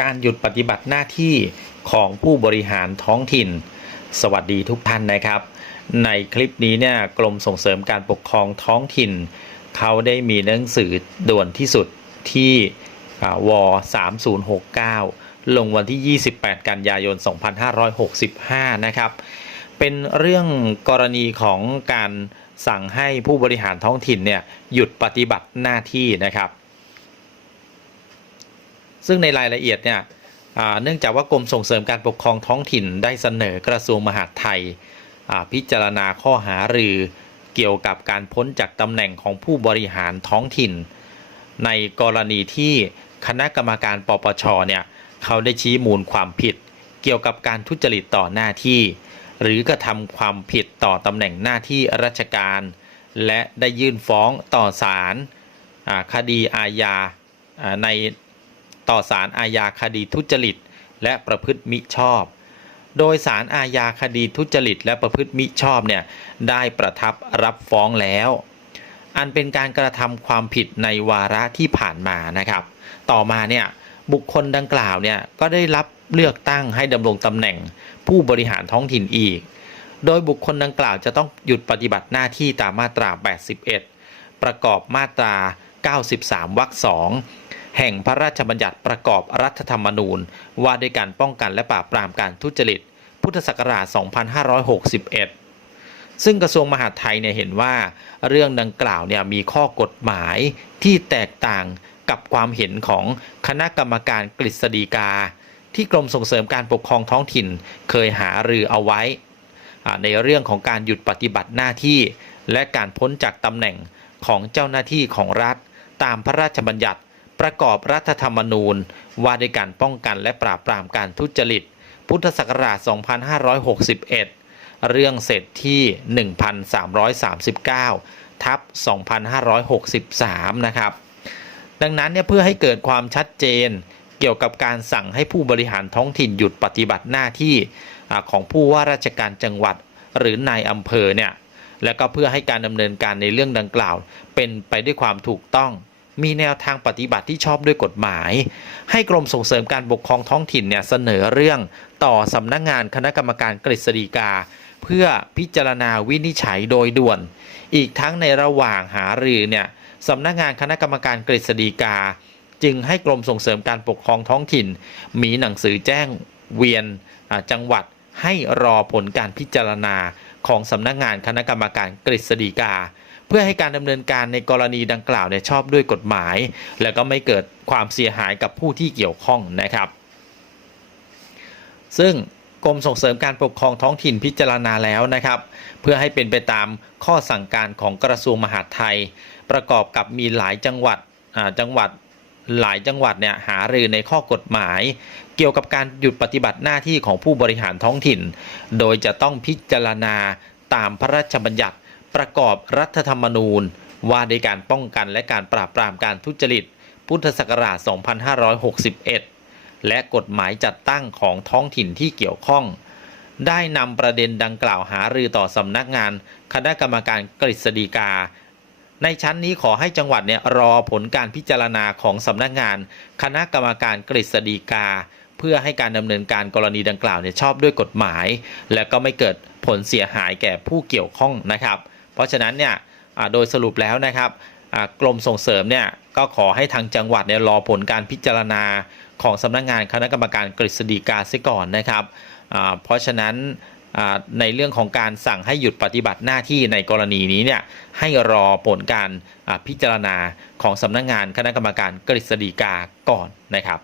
การหยุดปฏิบัติหน้าที่ของผู้บริหารท้องถิ่น สวัสดีทุกท่านนะครับ ในคลิปนี้เนี่ยกรมส่งเสริมการปกครองท้องถิ่น เขาได้มีหนังสือด่วนที่สุดที่อ่าว3069 ลงวันที่ 28 กันยายน 2565 นะครับ เป็นเรื่องกรณีของการสั่งให้ผู้บริหารท้องถิ่นเนี่ยหยุดปฏิบัติหน้าที่นะครับ ซึ่งในรายละเอียดเนี่ยเนื่องจากว่ากรมส่งเสริมการปกครองท้องถิ่นได้เสนอกระทรวงมหาดไทยพิจารณาข้อหารือเกี่ยวกับการพ้นจากตำแหน่งของผู้บริหารท้องถิ่น ในกรณีที่คณะกรรมการปปชเนี่ยเขาได้ชี้มูลความผิด เกี่ยวกับการทุจริตต่อหน้าที่ หรือกระทำความผิดต่อตำแหน่งหน้าที่ราชการ และได้ยื่นฟ้องต่อศาลคดีอาญาใน ต่อศาลอาญาคดีทุจริต และประพฤติมิชอบ โดยศาลอาญาคดีทุจริต และประพฤติมิชอบเนี่ยได้ประทับรับฟ้องแล้ว อันเป็นการกระทำความผิดในวาระที่ผ่านมานะครับ ต่อมาเนี่ยบุคคลดังกล่าวเนี่ยก็ได้รับเลือกตั้งให้ดำรงตำแหน่งผู้บริหารท้องถิ่นอีก โดยบุคคลดังกล่าวจะต้องหยุดปฏิบัติหน้าที่ตามมาตรา 81 ประกอบมาตรา 93 วรรคสอง แห่งพระราชบัญญัติประกอบรัฐธรรมนูญ ว่าด้วยการป้องกันและปราบปรามการทุจริต พุทธศักราช 2561 ซึ่งกระทรวงมหาดไทยเนี่ยเห็นว่าเรื่องดังกล่าวเนี่ยมีข้อกฎหมายที่แตกต่างกับความเห็นของคณะกรรมการกฤษฎีกา ที่กรมส่งเสริมการปกครองท้องถิ่นเคยหารือเอาไว้ ในเรื่องของการหยุดปฏิบัติหน้าที่ และการพ้นจากตำแหน่งของเจ้าหน้าที่ของรัฐ ตามพระราชบัญญัติ ประกอบรัฐธรรมนูญ ว่าด้วยการป้องกันและปราบปรามการทุจริต พุทธศักราช 2561 เรื่องเสร็จที่ 1339 ทับ 2563 นะครับ ดังนั้นเนี่ยเพื่อให้เกิดความชัดเจนเกี่ยวกับการสั่งให้ผู้บริหารท้องถิ่นหยุดปฏิบัติหน้าที่ของผู้ว่าราชการจังหวัดหรือนายอำเภอเนี่ยและก็เพื่อให้การดำเนินการในเรื่องดังกล่าว เป็นไปด้วยความถูกต้อง มีแนวทางปฏิบัติที่ชอบด้วยกฎหมาย ให้กรมส่งเสริมการปกครองท้องถิ่นเนี่ยเสนอเรื่องต่อสำนักงานคณะกรรมการกฤษฎีกา เพื่อพิจารณาวินิจฉัยโดยด่วน อีกทั้งในระหว่างหารือเนี่ยสำนักงานคณะกรรมการกฤษฎีกา จึงให้กรมส่งเสริมการปกครองท้องถิ่น มีหนังสือแจ้งเวียนจังหวัดให้รอผลการพิจารณาของสำนักงานคณะกรรมการกฤษฎีกา พื่อให้การดำเนินการในกรณีดังกล่าวเนี่ยชอบด้วยกฎหมาย และก็ไม่เกิดความเสียหายกับผู้ที่เกี่ยวข้องนะครับ ซึ่งกรมส่งเสริมการปกครองท้องถิ่นพิจารณาแล้วนะครับ เพื่อให้เป็นไปตามข้อสั่งการของกระทรวงมหาดไทย ประกอบกับมีหลายจังหวัดจังหวัดหลายจังหวัดเนี่ยหารือในข้อกฎหมาย เกี่ยวกับการหยุดปฏิบัติหน้าที่ของผู้บริหารท้องถิ่น โดยจะต้องพิจารณาตามพระราชบัญญัติ ประกอบรัฐธรรมนูญ ว่าด้วยการป้องกันและการปราบปรามการทุจริต พุทธศักราช 2561 และกฎหมายจัดตั้งของท้องถิ่นที่เกี่ยวข้อง ได้นำประเด็นดังกล่าวหารือต่อสำนักงานคณะกรรมการกฤษฎีกา ในชั้นนี้ขอให้จังหวัดเนี่ยรอผลการพิจารณาของสำนักงาน คณะกรรมการกฤษฎีกาเพื่อให้การดำเนินการกรณีดังกล่าวเนี่ยชอบด้วยกฎหมาย และก็ไม่เกิดผลเสียหายแก่ผู้เกี่ยวข้องนะครับ เพราะฉะนั้นเนี่ยโดยสรุปแล้วนะครับกรมส่งเสริมเนี่ยก็ขอให้ทางจังหวัดเนี่ยรอผลการพิจารณาของสำนักงานคณะกรรมการกฤษฎีกาเสียก่อนนะครับเพราะฉะนั้นในเรื่องของการสั่งให้หยุดปฏิบัติหน้าที่ในกรณีนี้เนี่ยให้รอผลการพิจารณาของสำนักงานคณะกรรมการกฤษฎีกาก่อนนะครับ